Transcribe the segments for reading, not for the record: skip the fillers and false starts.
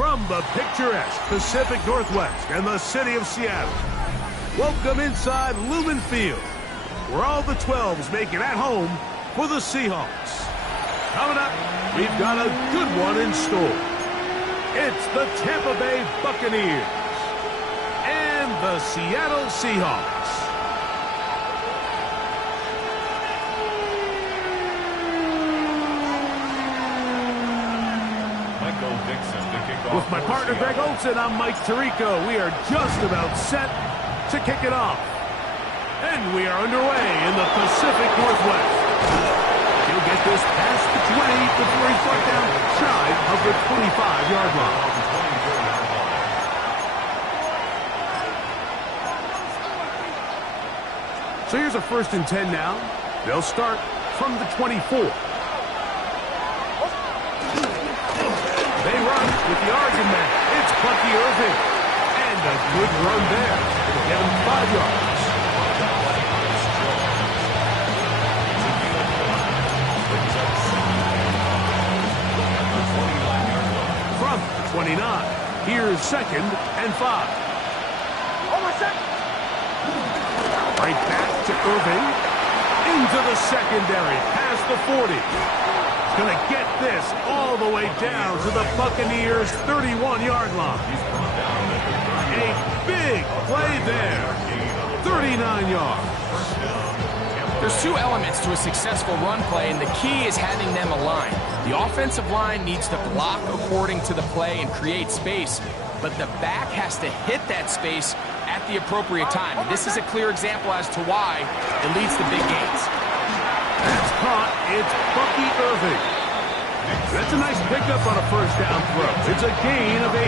From the picturesque Pacific Northwest and the city of Seattle, welcome inside Lumen Field, where all the 12s make it at home for the Seahawks. Coming up, we've got a good one in store. It's the Tampa Bay Buccaneers and the Seattle Seahawks. With my partner Greg Olson, I'm Mike Tirico. We are just about set to kick it off. And we are underway in the Pacific Northwest. He'll get this past the 20 before he's brought down shy of the 25-yard line. So here's a 1st and 10 now. They'll start from the 24. They run with the argument. It's Bucky Irving. And a good run there. It'll get him 5 yards. From the 29, here's 2nd and 5. Right back to Irving. Into the secondary. Past the 40. Going to get this all the way down to the Buccaneers' 31-yard line. A big play there. 39 yards. There's 2 elements to a successful run play, and the key is having them aligned. The offensive line needs to block according to the play and create space, but the back has to hit that space at the appropriate time. And this is a clear example as to why it leads to big gains. That's caught. It's Bucky Irving. That's a nice pickup on a 1st down throw. It's a gain of 8.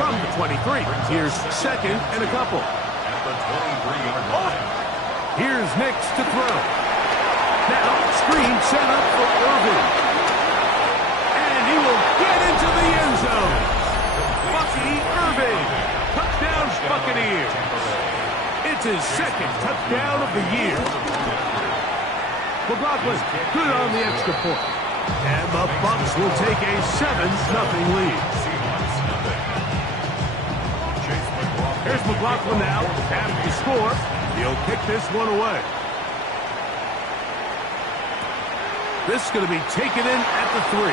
From the 23, here's 2nd and a couple. Here's Nix to throw. Now, screen set up for Irving. And he will get into the end zone. Bucky Irving. Touchdown, Buccaneers. It's his 2nd touchdown of the year. McLaughlin, good on the extra point. And the Bucs will take a 7-0 lead. Here's McLaughlin now. After the score, he'll kick this one away. This is going to be taken in at the 3.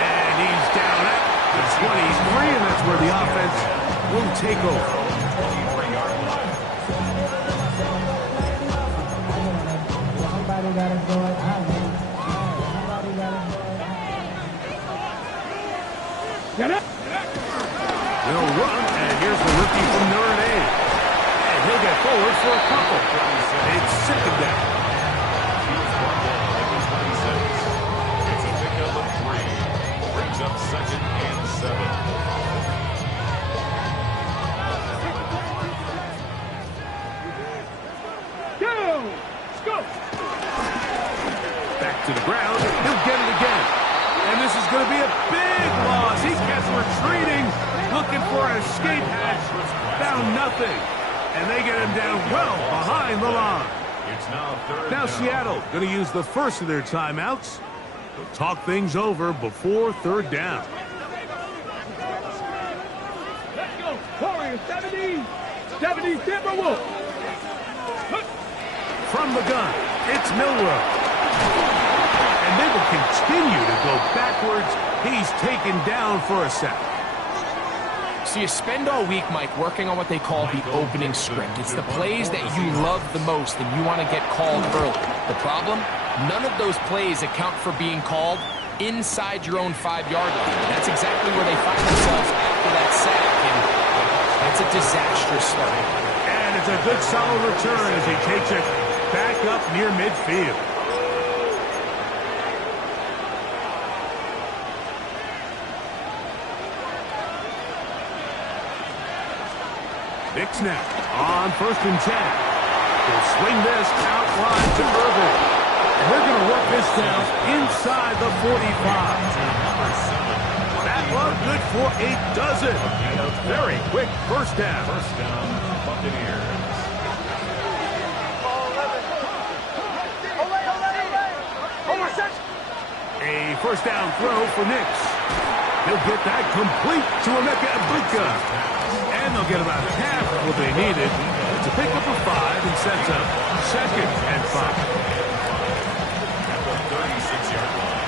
And he's down at the 23, and that's where the offense will take over. They'll run, and here's the rookie from Notre Dame. And he'll get forward for a couple. It's 2nd down. It's a pickup of 3. Brings up 2nd and 7. Back to the ground. He'll get it again. And this is going to be a big loss. He kept retreating, looking for an escape hatch. Found nothing. And they get him down well behind the line. It's now 3rd Now down. Seattle going to use the first of their timeouts. They'll talk things over before 3rd down. Let's go. Warriors, 70. 70, Timberwolves. From the gun, it's Milroe. And they will continue to go backwards. He's taken down for a sack. So you spend all week, Mike, working on what they call the opening script. It's the plays that you love the most and you want to get called early. The problem? None of those plays account for being called inside your own 5-yard line. That's exactly where they find themselves after that sack, and that's a disastrous start. And it's a good solid return as he takes it back up near midfield. Nix now on 1st and 10. He'll swing this out wide to Irving. And they're going to work this down inside the 45. That one good for a dozen. And a very quick 1st down. 1st down, Buccaneers. A 1st down throw for Nix. He'll get that complete to Eblack. And they'll get about half of what they needed to pick up a 5 and sets up 2nd and 5. At the 36-yard line.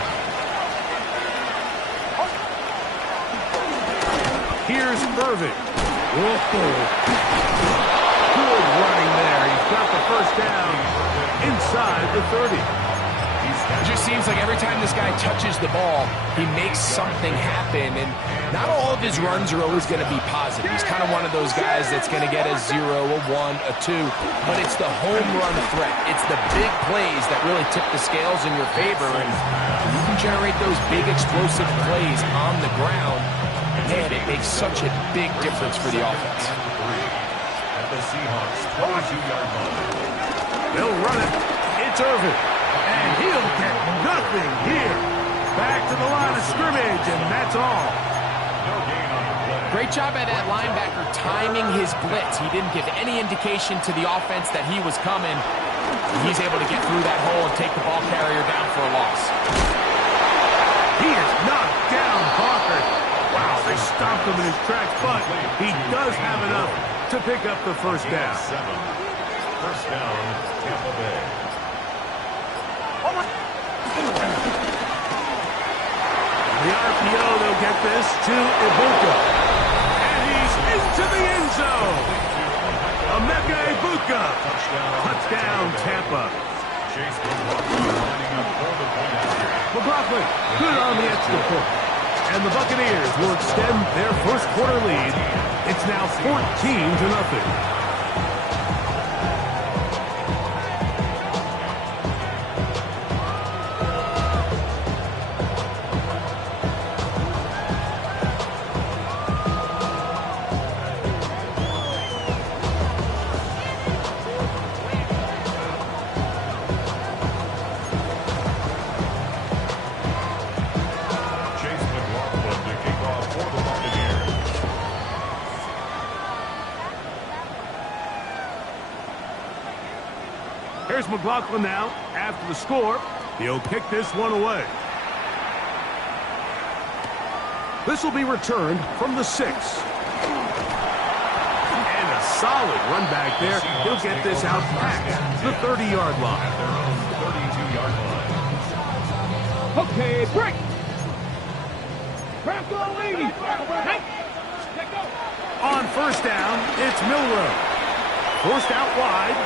Here's Irving. Whoa. Good running there. He's got the first down inside the 30. It just seems like every time this guy touches the ball, he makes something happen, and not all of his runs are always going to be positive. He's kind of one of those guys that's going to get a 0, a 1, a 2, but it's the home run threat. It's the big plays that really tip the scales in your favor, and you can generate those big explosive plays on the ground. Man, it makes such a big difference for the offense. At the Seahawks 22-yard line. They'll run it. It's Irving. And he'll get nothing here. Back to the line of scrimmage, and that's all. No gain on the play. Great job by that linebacker timing his blitz. He didn't give any indication to the offense that he was coming. He's able to get through that hole and take the ball carrier down for a loss. He is knocked down, Parker. Wow, they stopped him in his tracks, but he does have enough to pick up the first down. 7. First down, Tampa Bay. The RPO, they'll get this to Eblack. And he's into the end zone. Eblack. Touchdown, Tampa. Chase McLaughlin lining up for the point after. McLaughlin, good on the extra point. And the Buccaneers will extend their first quarter lead. It's now 14-0. Chase McLaughlin to kick off for the Buccaneers. Here's McLaughlin now. After the score, he'll kick this one away. This will be returned from the 6. And a solid run back there. He'll get this out past the 30-yard line. At their own 32-yard line. Okay, break. Craft on lady. On first down, it's Milrow. Forced out wide.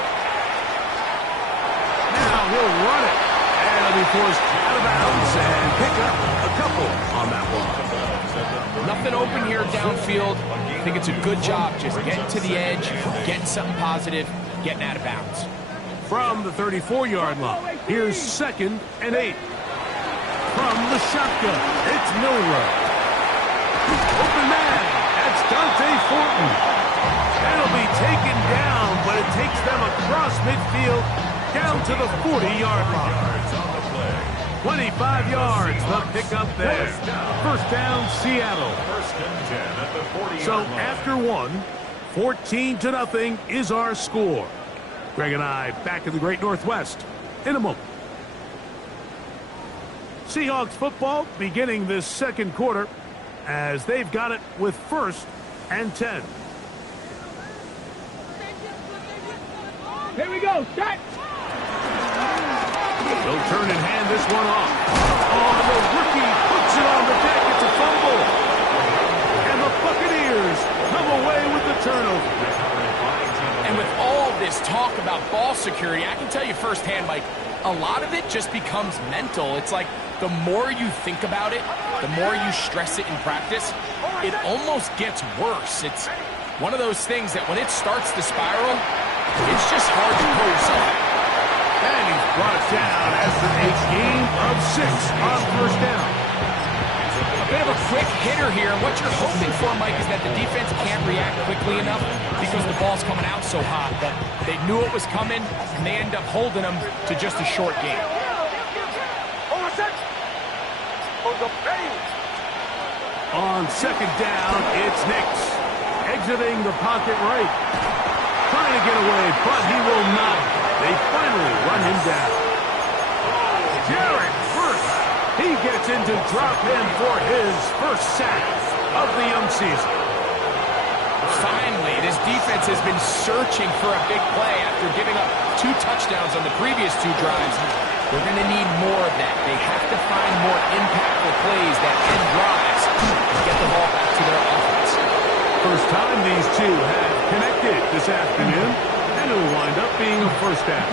Now he'll run it. And he'll be forced out of bounds and pick up a couple on that one. Nothing open here downfield. I think it's a good job just getting to the edge, getting something positive, getting out of bounds. From the 34-yard line, here's 2nd and 8. From the shotgun, it's Milrow. Open man, that's Dante Fortin. That'll be taken down, but it takes them across midfield down to the 40-yard line. 25 yards, the pickup there. First down, Seattle. First and 10 at the 40-yard So line. after 1, 14-0 is our score. Greg and I back in the Great Northwest in a moment. Seahawks football beginning this second quarter as they've got it with 1st and 10. Here we go. Start. They'll turn and hand this one off. Oh, the rookie puts it on the deck. It's a fumble. And the Buccaneers come away with the turnover. And with all this talk about ball security, I can tell you firsthand, Mike, a lot of it just becomes mental. It's like the more you think about it, the more you stress it in practice, it almost gets worse. It's one of those things that when it starts to spiral, it's just hard to pull yourself out. And he's brought down after a game of 6 on first down. A bit of a quick hitter here. What you're hoping for, Mike, is that the defense can't react quickly enough because the ball's coming out so hot. But they knew it was coming, and they end up holding them to just a short game. On second down, it's Nix. Exiting the pocket right. Trying to get away, but he will not. They finally run him down. Jared first. He gets in to drop him for his first sack of the young season. Finally, this defense has been searching for a big play after giving up 2 touchdowns on the previous 2 drives. They're going to need more of that. They have to find more impactful plays that end drives and get the ball back to their offense. First time these two have connected this afternoon, and it'll wind up being a first down.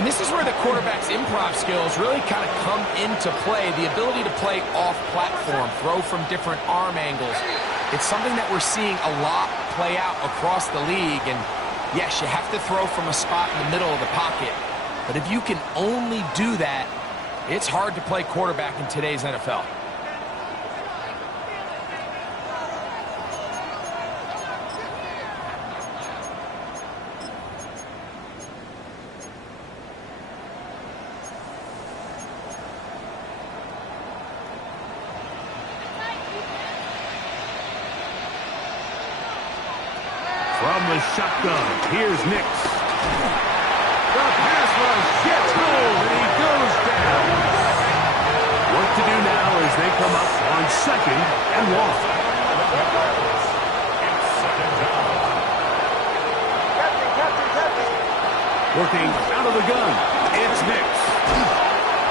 And this is where the quarterback's improv skills really kind of come into play. The ability to play off-platform, throw from different arm angles. It's something that we're seeing a lot play out across the league. And yes, you have to throw from a spot in the middle of the pocket. But if you can only do that, it's hard to play quarterback in today's NFL. From the shotgun, here's Nix. The pass rush gets home, and he goes down. What to do now as they come up on 2nd and 1. Working out of the gun, it's Nix.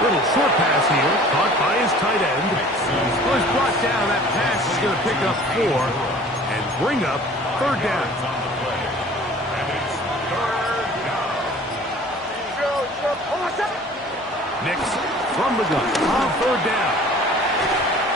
Little short pass here, caught by his tight end. Was brought down. That pass is going to pick up 4 and bring up 3rd down. Nix from the gun on 3rd down.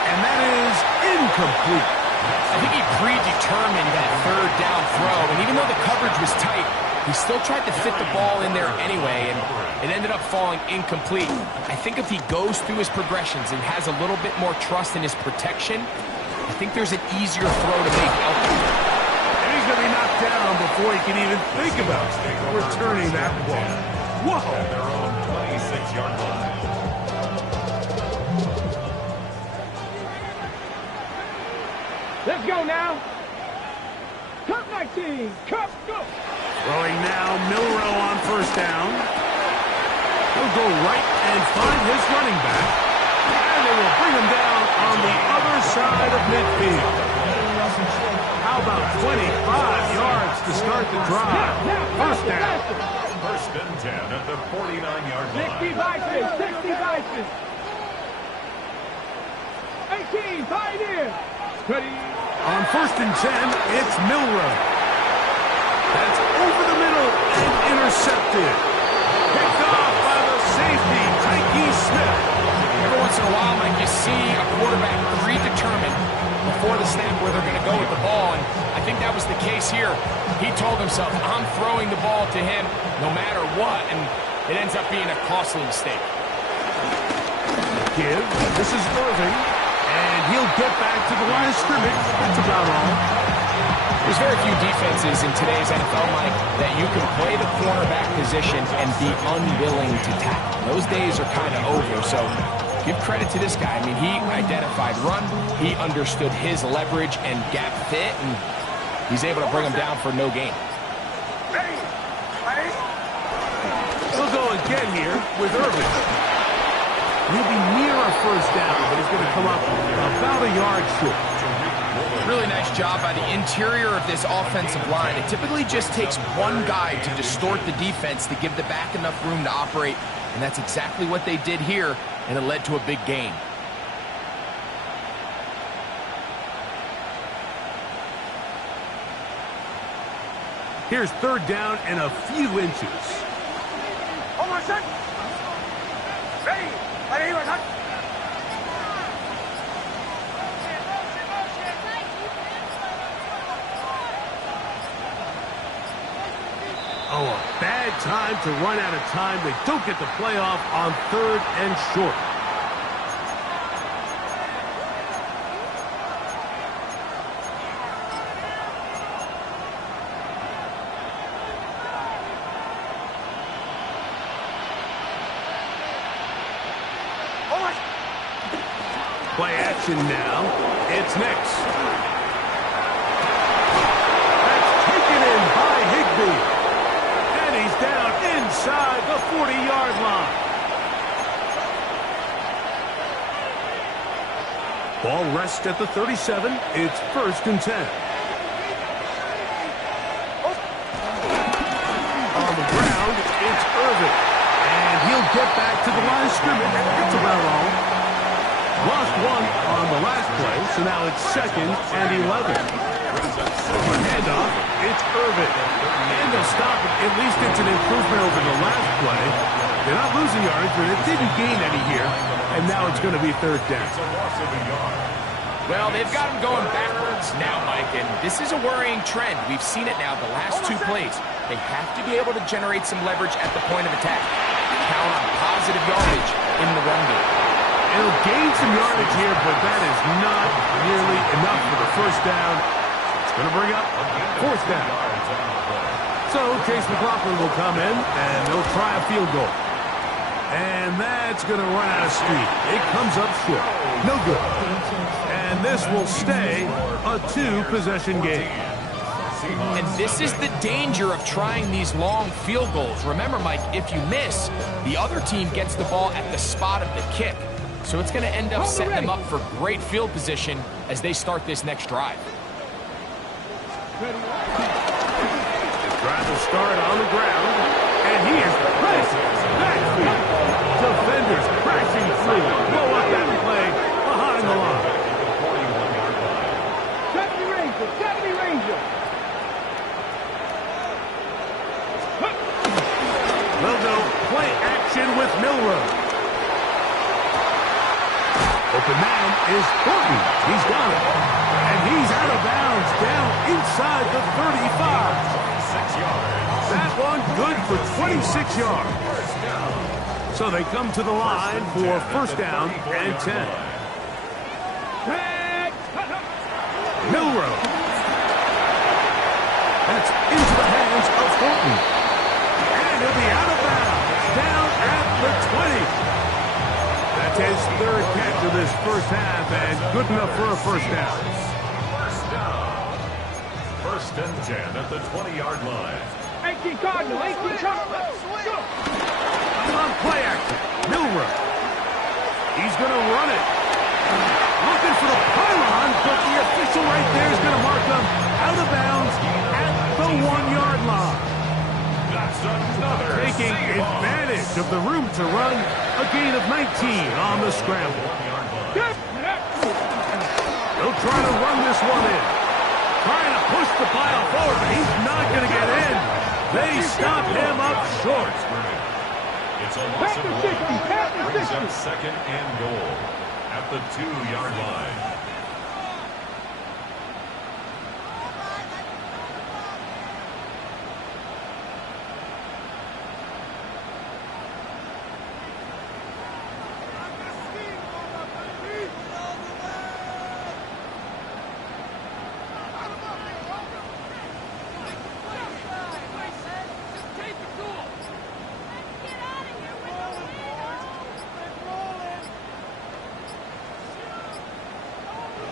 And that is incomplete. I think he predetermined that 3rd down throw, and even though the coverage was tight, he still tried to fit the ball in there anyway, and it ended up falling incomplete. I think if he goes through his progressions and has a little bit more trust in his protection, I think there's an easier throw to make elsewhere. And he's going to be knocked down before he can even think about returning that ball. Whoa! At their own 26-yard line. Let's go now. Cup 19. Cup, go. Throwing now, Milrow on 1st down. He'll go right and find his running back. And they will bring him down on the other side of midfield. How about 25 yards to start the drive? 1st down. 1st and 10 at the 49-yard line. 60 Vikings. 60 Vikings. 18. Pioneer. Ready. On 1st and 10, it's Milrow. That's over the middle and intercepted. Picked off by the safety, Tyke Smith. Every once in a while, Mike, you see a quarterback predetermined before the snap where they're going to go with the ball, and I think that was the case here. He told himself, I'm throwing the ball to him no matter what, and it ends up being a costly mistake. Give. This is Irving, and he'll get back to the line of scrimmage. That's about all. There's very few defenses in today's NFL, Mike, that you can play the cornerback position and be unwilling to tackle. Those days are kind of over, so give credit to this guy. I mean, he identified run, he understood his leverage and gap fit, and he's able to bring him down for no gain. He'll go again here with Irving. He'll be near a 1st down, but he's going to come up about a yard short. Really nice job by the interior of this offensive line. It typically just takes one guy to distort the defense to give the back enough room to operate, and that's exactly what they did here, and it led to a big gain. Here's 3rd down and a few inches. Oh, a bad time to run out of time. They don't get the playoff on 3rd and short. Play action now. It's Nix. That's taken in by Higbee. And he's down inside the 40-yard line. Ball rests at the 37. It's 1st and 10. On the ground, it's Irvin. And he'll get back to the line of scrimmage. That's about all. Lost one on the last play, so now it's 2nd and 11. For handoff, it's Irvin. And they'll stop it. At least it's an improvement over the last play. They're not losing yards, but it didn't gain any here. And now it's going to be 3rd down. Well, they've got him going backwards now, Mike, and this is a worrying trend. We've seen it now the last 2 plays. They have to be able to generate some leverage at the point of attack. Count on positive yardage in the run game. It'll gain some yardage here, but that is not nearly enough for the 1st down. It's going to bring up 4th down. So Chase McLaughlin will come in, and they'll try a field goal. And that's going to run out of steam. It comes up short. No good. And this will stay a 2-possession game. And this is the danger of trying these long field goals. Remember, Mike, if you miss, the other team gets the ball at the spot of the kick. So it's going to end up setting them up for great field position as they start this next drive. This drive will start on the ground, and he is pressed backfield. Defenders crashing through. Blow up that play behind the line. 70 Ranger, 70 Ranger. They'll go play action with Milrow. Open man is Horton. He's got it. And he's out of bounds down inside the 35. 6 yards. That one good for 26 yards. So they come to the line for 1st down and 10. Milrow. That's into the hands of Horton. And he'll be out of bounds down at the 20. That's his 3rd catch of this 1st half, and good enough for a 1st down. 1st and 10 at the 20-yard line. 18 Cardinal, 18 Cardinal. On play action, Milrow. He's going to run it. Looking for the pylon, but the official right there is going to mark him out of bounds at the 1-yard line. That's another Taking advantage of the room to run, a gain of 19 on the scramble. They'll try to run this one in. Trying to push the pile forward, but he's not going to get in. They stop him up short. It's a loss of 1. Brings up 2nd and goal at the 2-yard line.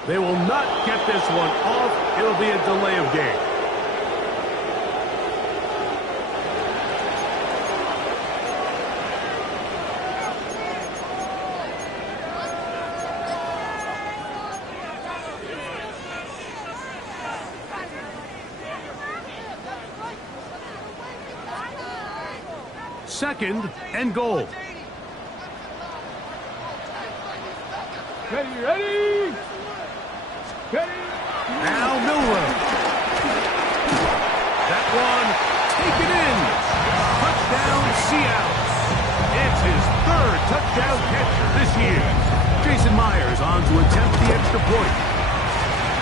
They will not get this one off. It'll be a delay of game. Second and goal. Ready, ready. Ready. Now Milrow. That one taken in. Touchdown Seattle. It's his 3rd touchdown catch this year. Jason Myers on to attempt the extra point.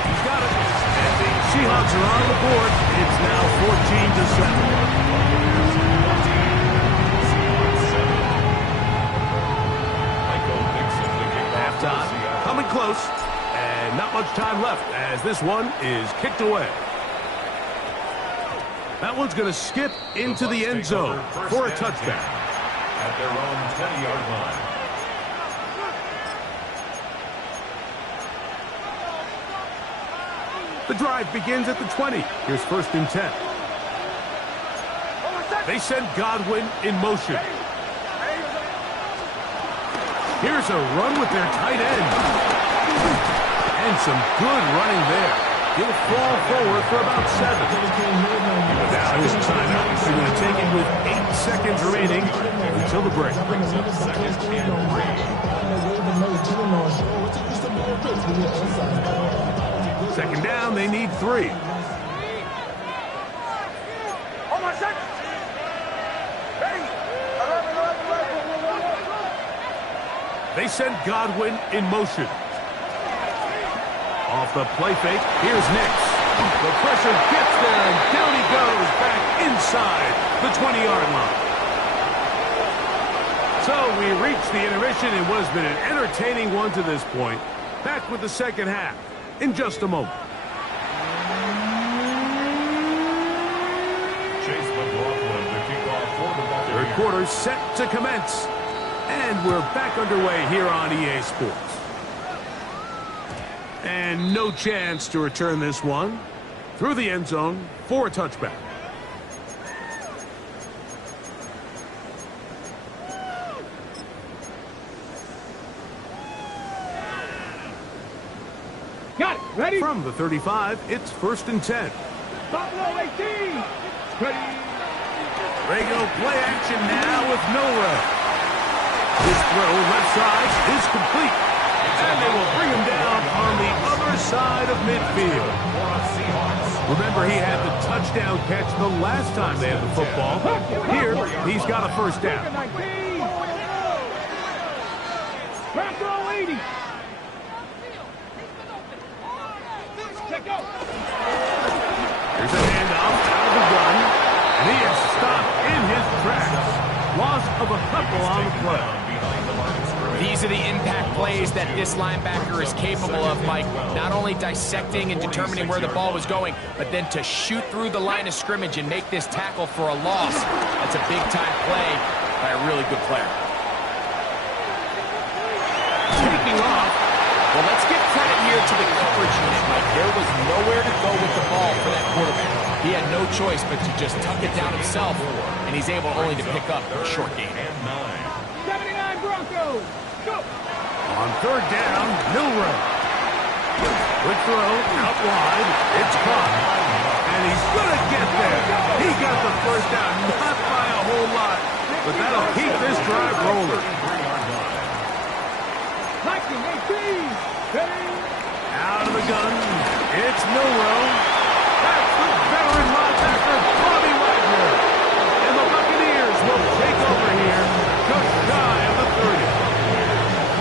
He's got it. And the Seahawks are on the board. It's now 14-7. Halftime coming close. And not much time left as this one is kicked away. That one's going to skip into the end zone for a touchdown. At their own 20-yard line. The drive begins at the 20. Here's 1st and 10. They send Godwin in motion. Here's a run with their tight end. And some good running there. He'll fall forward for about 7. But now his timeout. He's going to take it with 8 seconds remaining until the break. Second down, they need 3. They send Godwin in motion. Off the play fake, here's Nix. The pressure gets there, and down he goes back inside the 20-yard line. So we reached the intermission in what has been an entertaining one to this point. Back with the second half in just a moment. Chase McLaughlin to kick off for the Buccaneers. Third quarter set to commence. And we're back underway here on EA Sports. And no chance to return this one through the end zone for a touchback. Got it. Ready? From the 35, it's 1st and 10. Buffalo 18. Ready? Regular play action now with Milrow. His throw left side is complete. And they will bring him down on the other side of midfield. Remember, he had the touchdown catch the last time they had the football. Here, he's got a first down. Buffalo 80. Check out. Here's a handoff out of the gun. And he is stopped in his tracks. Loss of a couple on the play. These are the impact plays that this linebacker is capable of, Mike. Not only dissecting and determining where the ball was going, but then to shoot through the line of scrimmage and make this tackle for a loss. That's a big-time play by a really good player. Taking off. Well, let's give credit here to the coverage unit, Mike. There was nowhere to go with the ball for that quarterback. He had no choice but to just tuck it down himself, and he's able only to pick up a short gain. 79 Broncos. Go. On third down, Milrow. Quick throw, out wide. It's caught. And he's going to get there. He got the first down, not by a whole lot, but that'll keep this drive rolling. Viking 18. Ready? Out of the gun, it's Milrow. That's the veteran linebacker, Bobby Wagner. And the Buccaneers will take over here, just shy of the 30.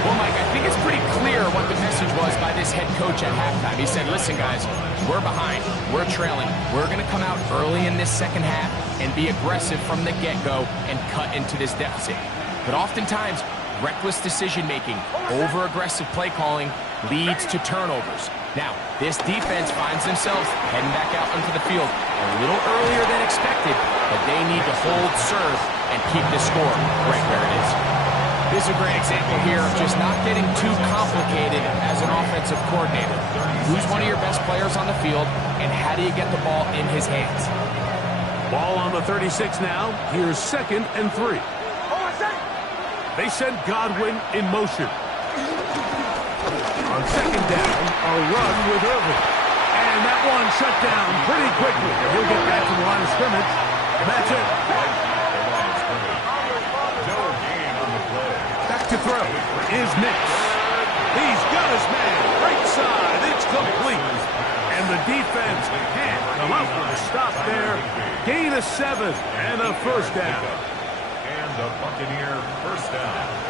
Well, Mike, I think it's pretty clear what the message was by this head coach at halftime. He said, listen, guys, we're behind. We're trailing. We're going to come out early in this second half and be aggressive from the get-go and cut into this deficit. But oftentimes, reckless decision-making, over-aggressive play calling leads to turnovers. Now, this defense finds themselves heading back out onto the field a little earlier than expected, but they need to hold serve and keep this score right where it is. This is a great example here of just not getting too complicated as an offensive coordinator. Who's one of your best players on the field, and how do you get the ball in his hands? Ball on the 36 now. Here's 2nd and 3. They send Godwin in motion. On 2nd down, a run with Irvin. And that one shut down pretty quickly. He'll get back to the line of scrimmage. And that's it. Back to throw is Nix. He's got his man. Right side. It's complete. And the defense can't come up with a stop there. Gain of 7 and a first down. And the Buccaneer first down.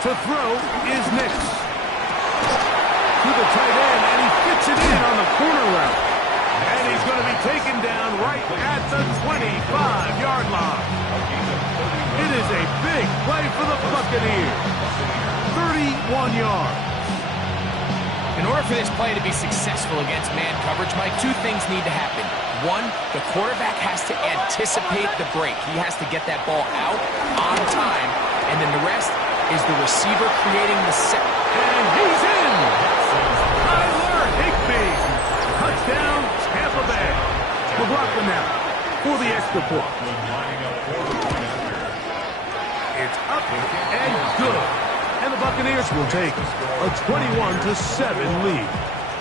To throw is Nix. To the tight end, and he fits it in on the corner route. And he's going to be taken down right at the 25-yard line. It is a big play for the Buccaneers. 31 yards. In order for this play to be successful against man coverage, Mike, two things need to happen. One, the quarterback has to anticipate the break. He has to get that ball out on time. And then the rest is the receiver creating the set. And he's in! Tyler Higbee! Touchdown, Tampa Bay. McLaughlin now for the extra point. It's up and good. And the Buccaneers will take a 21-7 lead.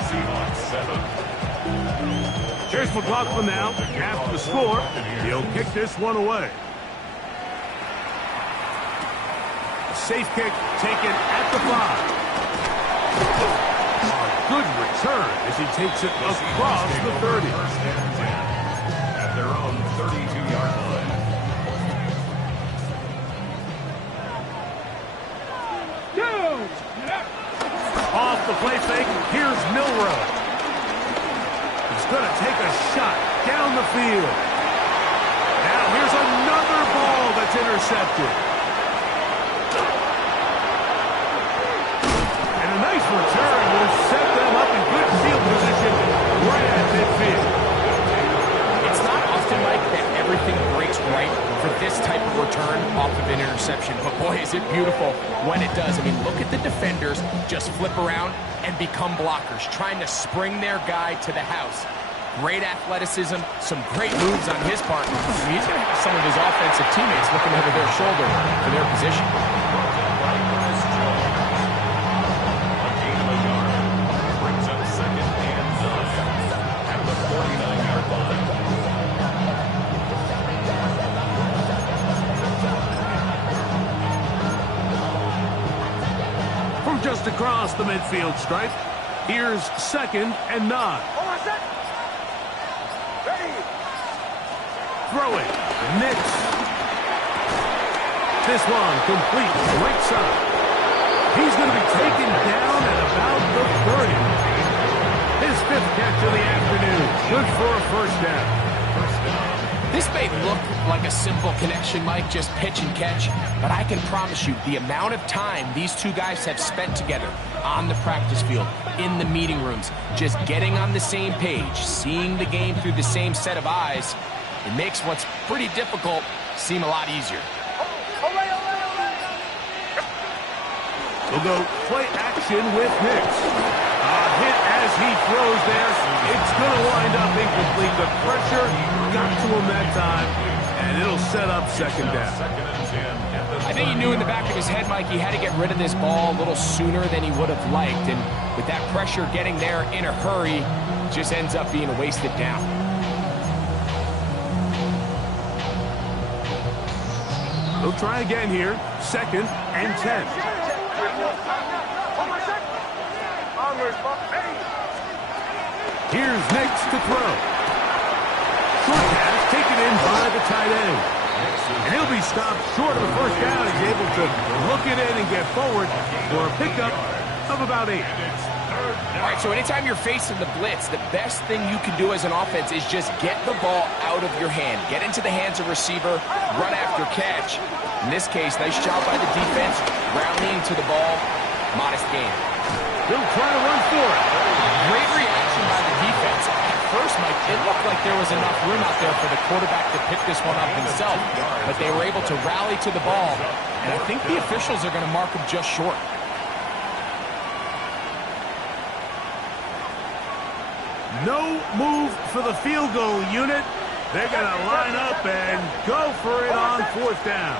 Seahawks 7. Here's McLaughlin now. After the score, he'll kick this one away. A safe kick taken at the 5. A good return as he takes it across the 30. First and 10 at their own 32-yard line. Off the play fake, here's Milrow. He's going to take a shot down the field. Now here's another ball that's intercepted. And a nice return will set them up in good field position right at midfield. It's not often, Mike, that everything breaks right for this type of return off of an interception. But boy, is it beautiful when it does. I mean, look at the defenders just flip around and become blockers, trying to spring their guy to the house. Great athleticism, some great moves on his part. I mean, he's going to have some of his offensive teammates looking over their shoulder for their position. A gain of a yard brings up second and 9 at the 49-yard line. From just across the midfield stripe, here's second and 9. Throwing, Nix. This one complete right side. He's going to be taken down at about the 30. His 5th catch of the afternoon. Good for a first down. This may look like a simple connection, Mike, just pitch and catch, but I can promise you the amount of time these two guys have spent together on the practice field, in the meeting rooms, just getting on the same page, seeing the game through the same set of eyes, it makes what's pretty difficult seem a lot easier. We'll go play action with Nix. Hit as he throws there. It's going to wind up incomplete. The pressure got to him that time, and it'll set up second down. I think he knew in the back of his head, Mike, he had to get rid of this ball a little sooner than he would have liked. And with that pressure getting there in a hurry, it just ends up being a wasted down. They'll try again here. Second and 10. Here's Nix to throw. Short pass taken in by the tight end. And he'll be stopped short of the first down. He's able to look it in and get forward for a pickup of about 8. All right, so anytime you're facing the blitz, the best thing you can do as an offense is just get the ball out of your hand. Get into the hands of receiver, run after catch. In this case, nice job by the defense, rallying to the ball, modest gain. He'll try to run for it. Great reaction by the defense. At first, Mike, it looked like there was enough room out there for the quarterback to pick this one up himself, but they were able to rally to the ball, and I think the officials are going to mark him just short. No move for the field goal unit. They're going to line up and go for it on 4th down.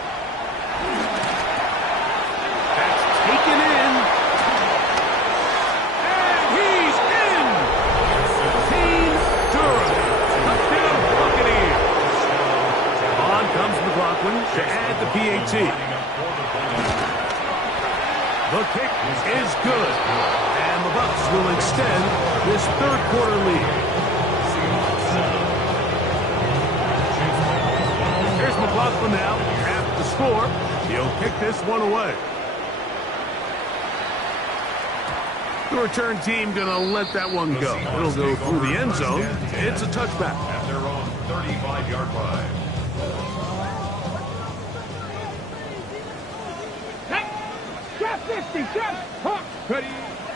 That's taken in. And he's in. Team Durham. Touchdown Buccaneers. On comes McLaughlin to add the PAT. The kick is good. And the Bucs will extend this 3rd quarter lead. Here's McLaughlin now. Half the score. He'll kick this one away. The return team going to let that one go. It'll go through the end zone. It's a touchback. At their own 35-yard line. Drop 50, drop, hop, ready.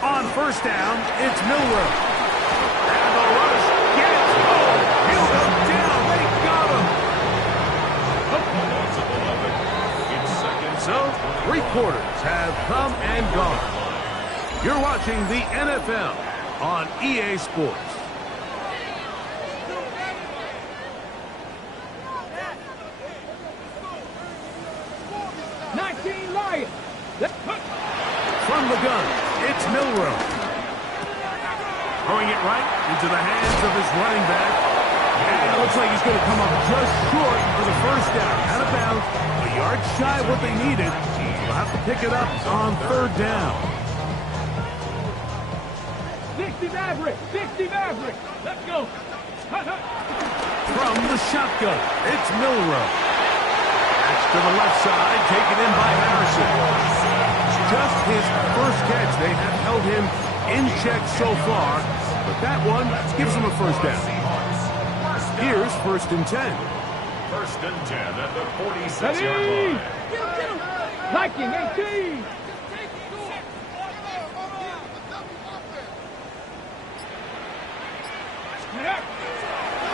On 1st down, it's Milrow. And the rush gets home. He'll go down. They got him. It's second. So, 3 quarters have come and gone. You're watching the NFL on EA Sports. Milrow. Throwing it right into the hands of his running back. And it looks like he's going to come up just short for the first down. Out of bounds, a yard shy of what they needed. They'll have to pick it up on third down. 60 Maverick! 60 Maverick! Let's go! From the shotgun, it's Milrow. That's to the left side, taken in by Harrison. Just his first catch. They have held him in check so far, but that one gives him a first down. Here's 1st and 10. 1st and 10 at the 46-yard line. Viking 18!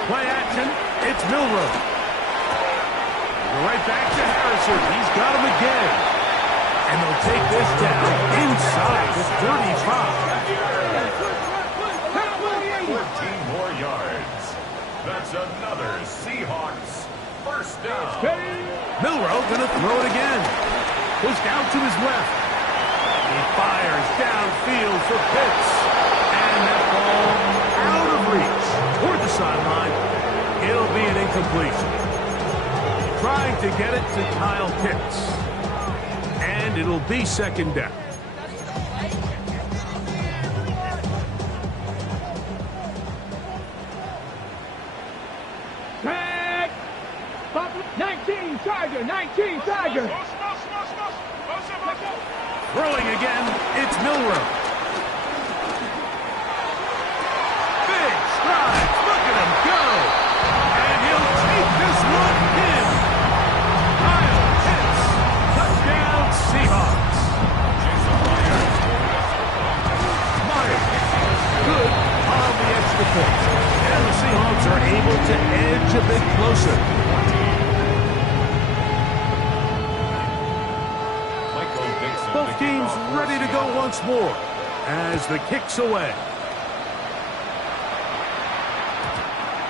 Play action, it's Milrow. Right back to Harrison. He's got him again. And they'll take this down inside the 35. 14 more yards. That's another Seahawks first down. Milrow gonna throw it again. Pushed out to his left. He fires downfield for Pitts. And that ball out of reach. Toward the sideline. It'll be an incompletion. Trying to get it to Kyle Pitts. And it'll be 2nd down. Tag! 19 Tiger! 19 Tiger! Throwing again, it's Milrow. Big strides, look at him go! And he'll take this one in. Kyle Pitts, touchdown Seahawks. Myers, good on the extra point. And the Seahawks are able to edge a bit closer. Both teams ready to go once more as the kick's away.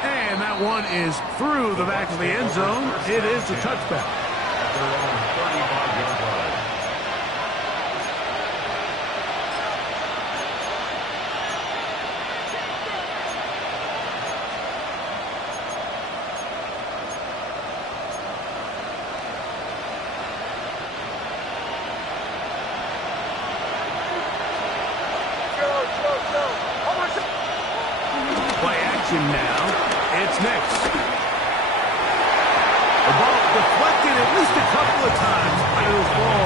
And that one is through the back of the end zone. It is a touchback. Their own 35-yard line. Play action now. It's next. The ball deflected at least a couple of times, but it'll fall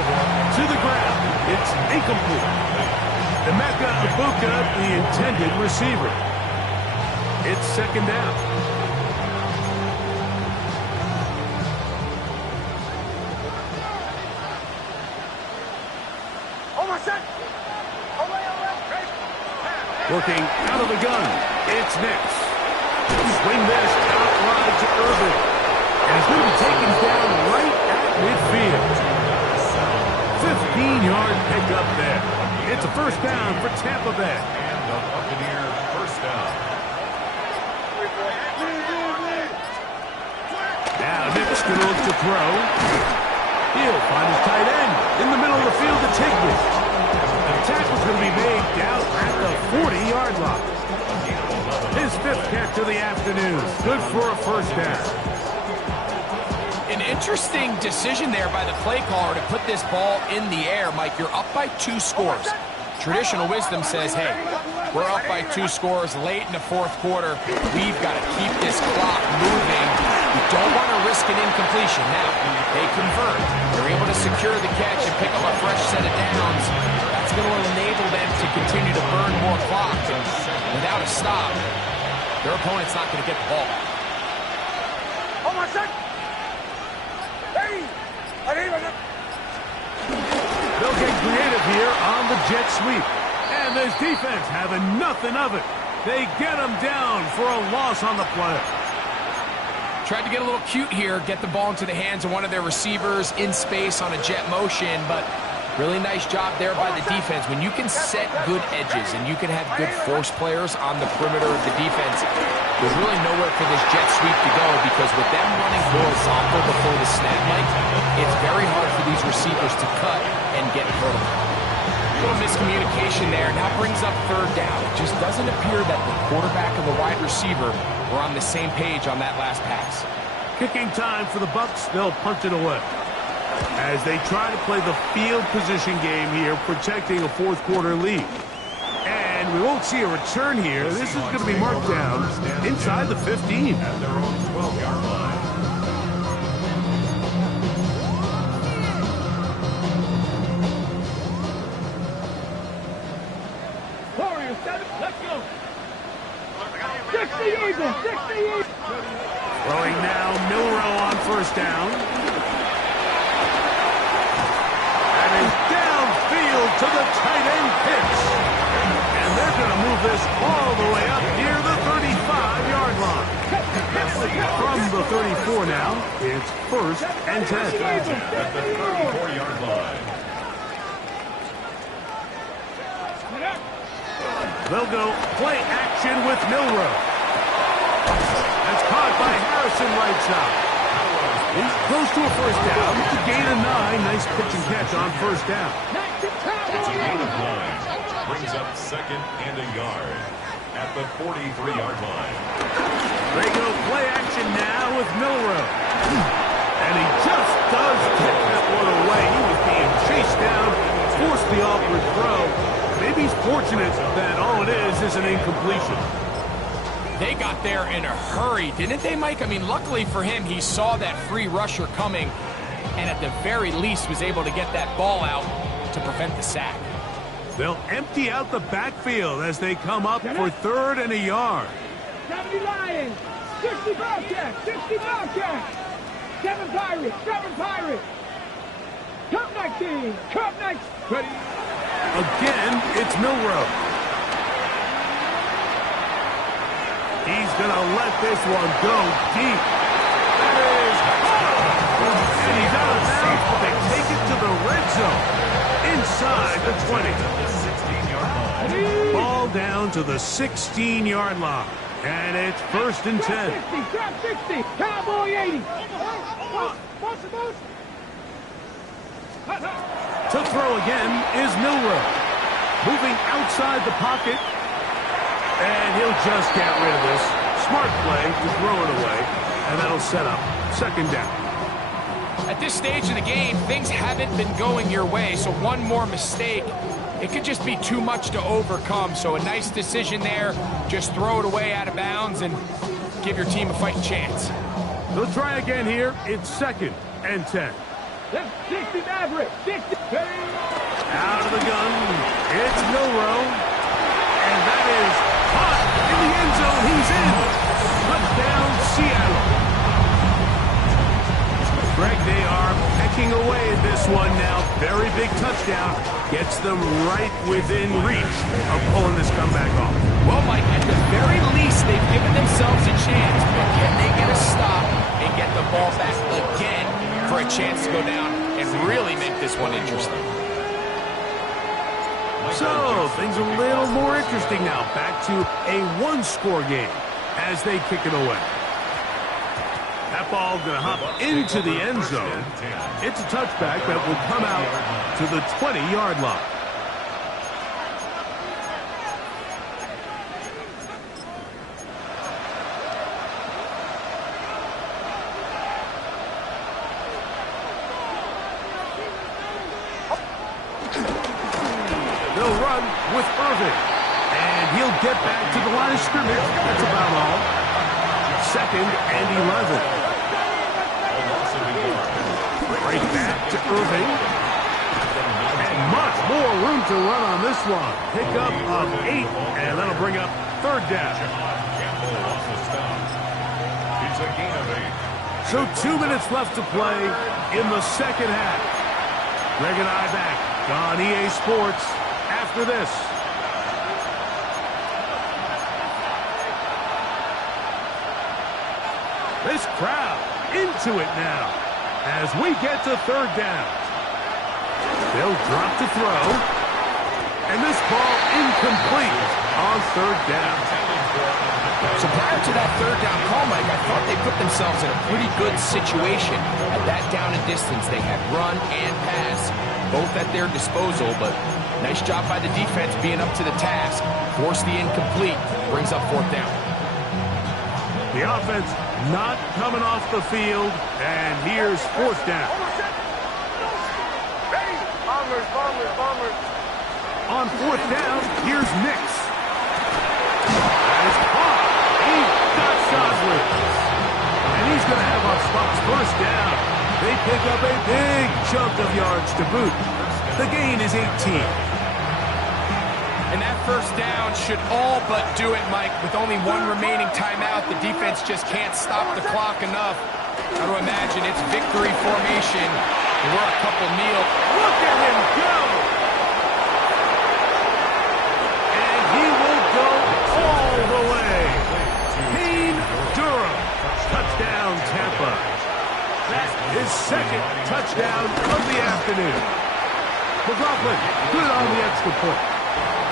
to the ground. It's incomplete. Emeka Ibuka, the intended receiver. It's 2nd down. Working out of the gun. It's next. Swing this out wide to Irvin. And he's going to be taken down right at midfield. 15-yard pickup there. It's a first down for Tampa Bay. And the Buccaneer first down. Now Nick's going to look to throw. He'll find his tight end in the middle of the field to take this. The tackle's going to be made down at the 40-yard line. His 5th catch of the afternoon. Good for a first down. An interesting decision there by the play caller to put this ball in the air. Mike, you're up by 2 scores. Traditional wisdom says, hey, we're up by 2 scores late in the 4th quarter. We've got to keep this clock moving. We don't want to risk an incompletion. Now, they convert. They're able to secure the catch and pick up a fresh set of downs. That's going to enable them to continue to burn more clock. And without a stop, their opponent's not going to get the ball. They'll get creative here on the jet sweep. And this defense having nothing of it. They get them down for a loss on the play. Tried to get a little cute here, get the ball into the hands of one of their receivers in space on a jet motion, but really nice job there by the defense. When you can set good edges and you can have good force players on the perimeter of the defense, there's really nowhere for this jet sweep to go, because with them running horizontal before the snap, Mike, it's very hard for these receivers to cut and get vertical. Little miscommunication there. Now brings up third down. It just doesn't appear that the quarterback and the wide receiver were on the same page on that last pass. Kicking time for the Bucs. They'll punt it away as they try to play the field position game here, protecting a fourth quarter lead. And we won't see a return here. This is going to be marked down inside the 15. At their own 12-yard line. Warriors, 7, let's go. 60 Eagles, 60 Eagles. Throwing now, Milrow on first down. And is downfield to the tight end pitch. And they're going to move this all the way up near the 35-yard line. From the 34 now, it's first and 10. At the 34-yard line. They'll go play action with Milrow. That's caught by Harrison right side. He's close to a first down. It's a gain of 9. Nice pitch and catch on first down. It's a gain of 9. Brings up second and a yard at the 43-yard line. They go play action now with Milrow. And he just does kick that one away. He was being chased down, forced the awkward throw. Maybe he's fortunate that all it is an incompletion. They got there in a hurry, didn't they, Mike? I mean, luckily for him, he saw that free rusher coming and at the very least was able to get that ball out to prevent the sack. They'll empty out the backfield as they come up for third and a yard. 70 Lions, 60 Bobcats, 60 Bobcats. 7 Pirates, 7 Pirates. Cup night team, Cup night. Ready? Again, it's Milrow. He's going to let this one go deep. That is caught. And he's out of bounds, but they take it to the red zone. Inside the 20. Ball down to the 16-yard line. And it's first and 10. Drop 60, Cowboy 80. To throw again is Milrow. Moving outside the pocket. And he'll just get rid of this. Smart play to throw it away. And that'll set up second down. At this stage of the game, things haven't been going your way, so one more mistake, it could just be too much to overcome. So a nice decision there. Just throw it away out of bounds and give your team a fighting chance. They'll try again here. It's second and 10. 60 Maverick, 60. Out of the gun, it's Milrow. And that is caught in the end zone. He's in. Touchdown, Seattle. Greg, they are pecking away at this one now. Very big touchdown. Gets them right within reach of pulling this comeback off. Well, Mike, at the very least, they've given themselves a chance, but can they get a stop and get the ball back again for a chance to go down and really make this one interesting? So, things are a little more interesting now. Back to a one-score game as they kick it away. That ball going to hop into the end zone. It's a touchback that will come out to the 20-yard line. They'll run with Irving. And he'll get back to the line of scrimmage. That's about all. Second and 11. Right back to Irving. And much more room to run on this one. Pick up of 8, and that'll bring up third down. It's a gain of 8. So 2 minutes left to play in the second half. Greg and I back on EA Sports after this. This crowd into it now as we get to third down. They'll drop to throw. And this ball incomplete on third down. So prior to that third down call, Mike, I thought they put themselves in a pretty good situation. At that down and distance, they had run and pass, both at their disposal, but Nice job by the defense being up to the task. Force the incomplete. Brings up 4th down. The offense not coming off the field, and here's 4th down. Bombers. On 4th down, here's Nix. That is caught. He got Shoswitz. And he's going to have our Bucks 1st down. They pick up a big chunk of yards to boot. The gain is 18. And that 1st down should all but do it, Mike. With only 1 remaining timeout, the defense just can't stop the clock enough. Got to imagine it's victory formation. We're a couple kneel. Look at him go! And he will go all the way. Payne Durham. Touchdown, Tampa. That's his 2nd touchdown of the afternoon. McLaughlin good on the extra point.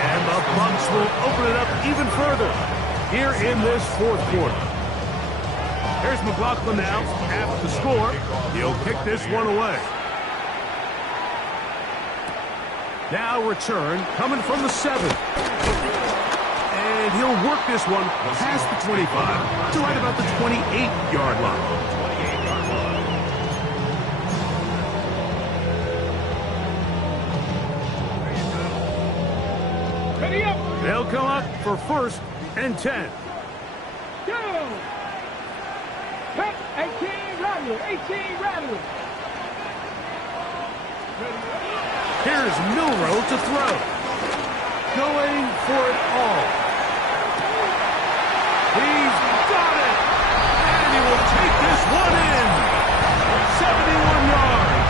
And the Bucks will open it up even further here in this 4th quarter. There's McLaughlin now at the score. He'll kick this one away. Now return coming from the 7. And he'll work this one past the 25 to right about the 28-yard line. Ready up. They'll come up for 1st and 10. Go. Cut. 18 Rattler. Here's Milrow to throw. Going for it all. He's got it. And he will take this one in. 71 yards.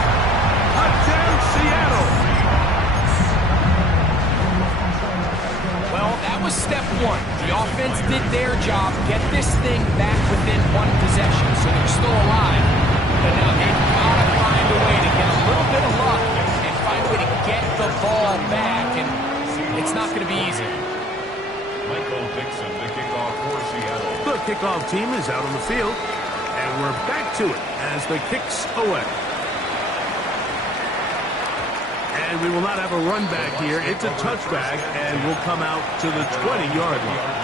Touchdown, Seattle. Well, that was step 1. The offense did their job, get this thing back within 1 possession, so they're still alive. But now they've got to find a way to get a little bit of luck and find a way to get the ball back, and it's not going to be easy. Michael Dixon, the kickoff for Seattle. The kickoff team is out on the field, and we're back to it as the kick's away. And we will not have a run back here. It's a touchback, and we'll come out to the 20-yard line.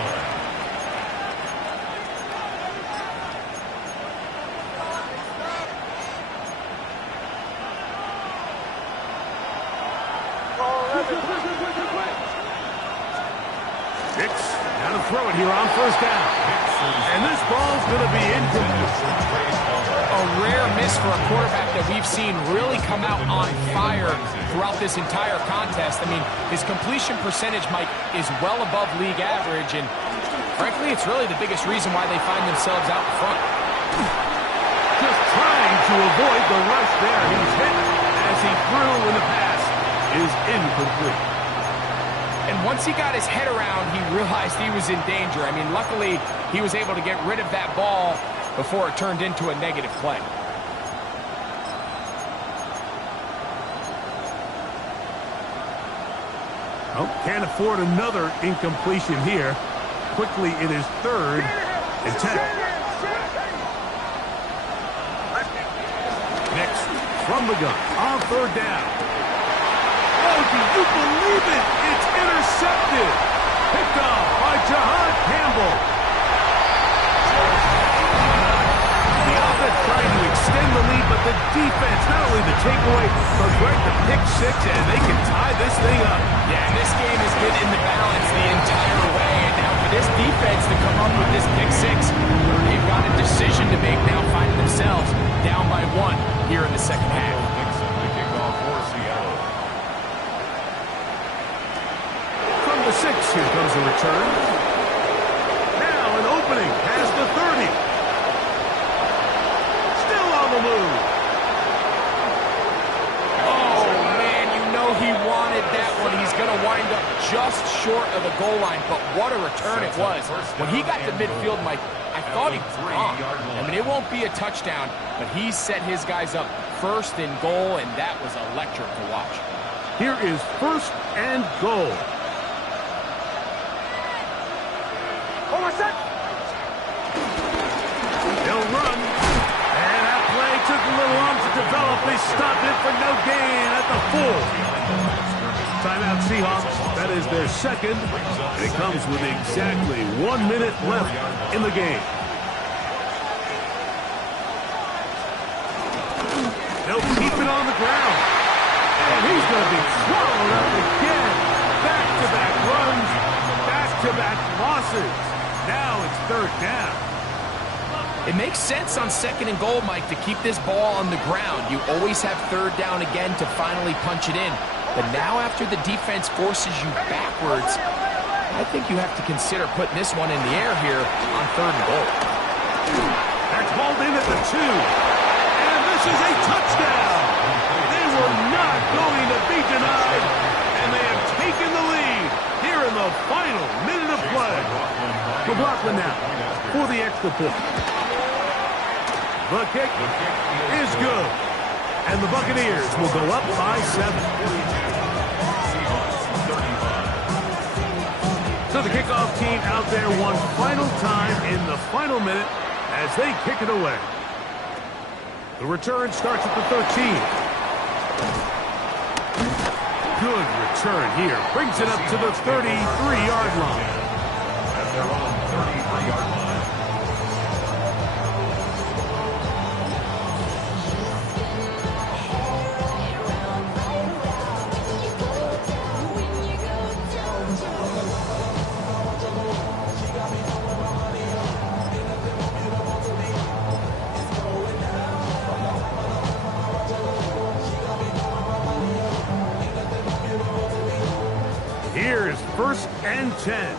Nix, now to throw it here on 1st down. And this ball's going to be incomplete. A rare miss for a quarterback that we've seen really come out on fire throughout this entire contest. I mean, his completion percentage, Mike, is well above league average, and frankly, it's really the biggest reason why they find themselves out in front. Just trying to avoid the rush there. He's hit as he threw when the pass is incomplete. And once he got his head around, he realized he was in danger. I mean, luckily, he was able to get rid of that ball before it turned into a negative play. Oh, can't afford another incompletion here. Quickly in his 3rd and 10. Next, from the gun, on 3rd down. Oh, do you believe it? It's intercepted. Picked off by Jahan Campbell. The offense trying to extend the lead, but the defense, not only the takeaway, but right the pick 6, and they can tie this thing up. Yeah, this game has been in the balance the entire way, and now for this defense to come up with this pick 6, they've got a decision to make now, finding themselves down by 1 here in the 2nd half. Dixon, the kickoff for Seattle. From the 6, here comes a return. Now an opening past the 30. Still on the move. Oh, man, you know he wanted that one. He's going to wind up just short of the goal line, but what a return it was. When he got to midfield, Mike, I thought he was gone. I mean, it won't be a touchdown, but he set his guys up 1st and goal, and that was electric to watch. Here is 1st and goal. They'll run. And that play took a little long to develop. They stopped it for no gain at the 4. Timeout, Seahawks. That is their second, and it comes with exactly 1 minute left in the game. They'll keep it on the ground. And he's going to be swallowed up again. Back-to-back runs, back-to-back losses. Now it's third down. It makes sense on 2nd and goal, Mike, to keep this ball on the ground. You always have third down again to finally punch it in. But now after the defense forces you backwards, I think you have to consider putting this one in the air here on 3rd and goal. That's hauled in at the 2. And this is a touchdown. They were not going to be denied. And they have taken the lead here in the final minute of play. McLaughlin now for the extra point. The kick is good. And the Buccaneers will go up by 7. So the kickoff team out there one final time in the final minute as they kick it away. The return starts at the 13. Good return here. Brings it up to the 33-yard line. At their own 33-yard line. Here's 1st and 10.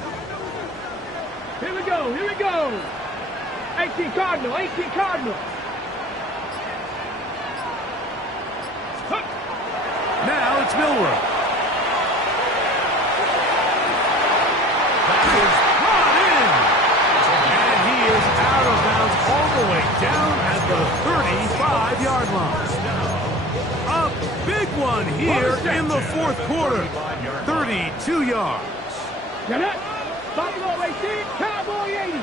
Here we go, here we go. 18 Cardinal, 18 Cardinal. Hook. Now it's Milroe. That is brought in. And he is out of bounds all the way down at the 35-yard line. A big one here in the 4th quarter. 32 yards. Get it? Buffalo 18, Cowboy 80. 18,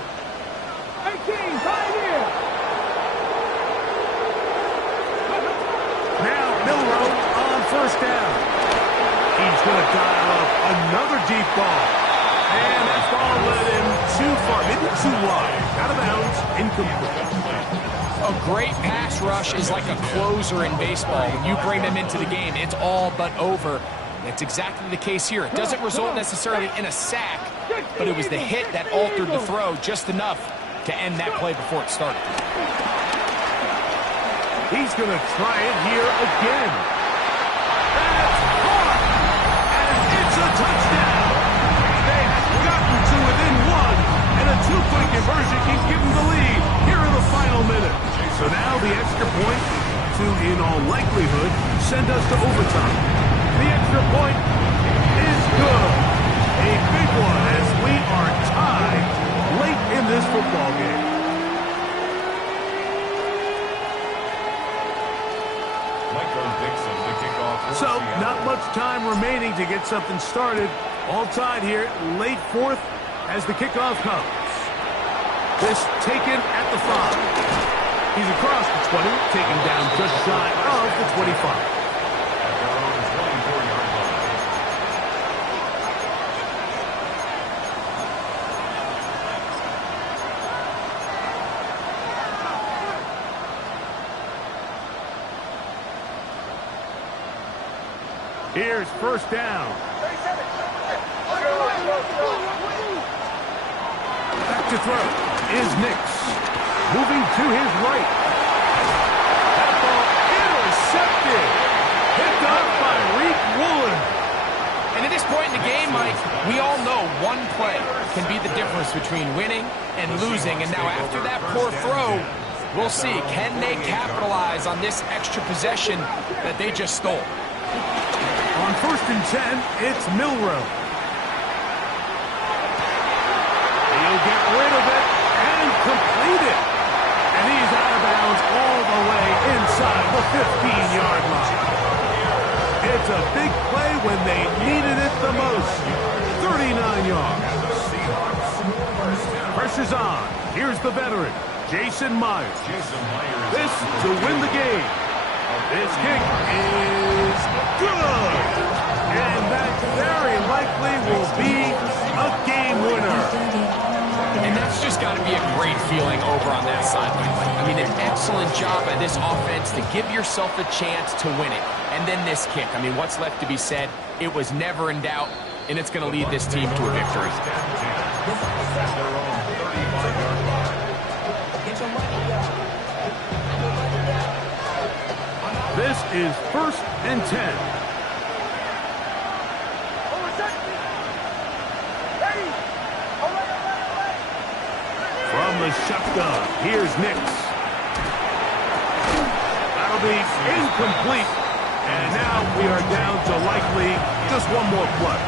Pioneer. Now Milroe on 1st down. He's going to dial up another deep ball. And that ball led him too far, maybe too wide. Out of bounds, incomplete. A great pass rush is like a closer in baseball. When you bring them into the game, it's all but over. That's exactly the case here. It doesn't result necessarily in a sack, but it was the hit that altered the throw just enough to end that play before it started. He's going to try it here again. That's caught! And it's a touchdown! They have gotten to within 1, and a 2-point conversion can give them the lead here in the final minute. So now the extra point to, in all likelihood, send us to overtime. The extra point is good. A big one as we are tied late in this football game. So, not much time remaining to get something started. All tied here, late 4th as the kickoff comes. This taken at the 5. He's across the 20, taken down just shy of the 25. Here's 1st down. Back to throw is Nix. Moving to his right. That ball intercepted. Picked up by Reek Woolen. And at this point in the game, Mike, we all know one play can be the difference between winning and losing. And now after that poor throw, we'll see. Can they capitalize on this extra possession that they just stole? On 1st and 10, it's Milroe. He'll get rid of it and complete it. And he's out of bounds all the way inside the 15-yard line. It's a big play when they needed it the most. 39 yards. Pressure's on. Here's the veteran, Jason Myers. This to win the game. This kick is good. And that very likely will be a game winner. And that's just got to be a great feeling over on that sideline, Mike. I mean, an excellent job by this offense to give yourself a chance to win it. And then this kick. I mean, what's left to be said? It was never in doubt, and it's going to lead this team to a victory. This is 1st and 10. From the shotgun, here's Nix. That'll be incomplete. And now we are down to likely just one more play.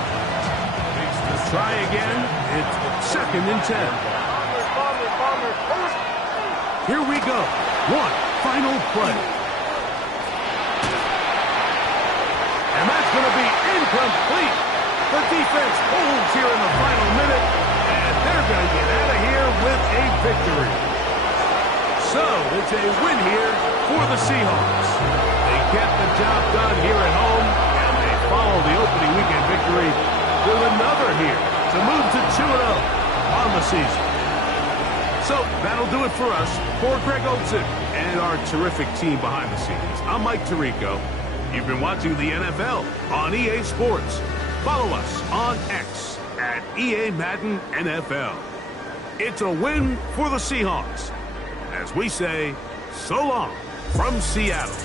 Try again. It's 2nd and 10. Here we go. One final play. And that's going to be incomplete. The defense holds here in the final minute, and they're going to get out of here with a victory. So it's a win here for the Seahawks. They get the job done here at home, and they follow the opening weekend victory with another here to move to 2-0 on the season. So that'll do it for us. For Greg Olsen and our terrific team behind the scenes, I'm Mike Tirico. You've been watching the NFL on EA Sports. Follow us on X at EA Madden NFL. It's a win for the Seahawks. As we say, so long from Seattle.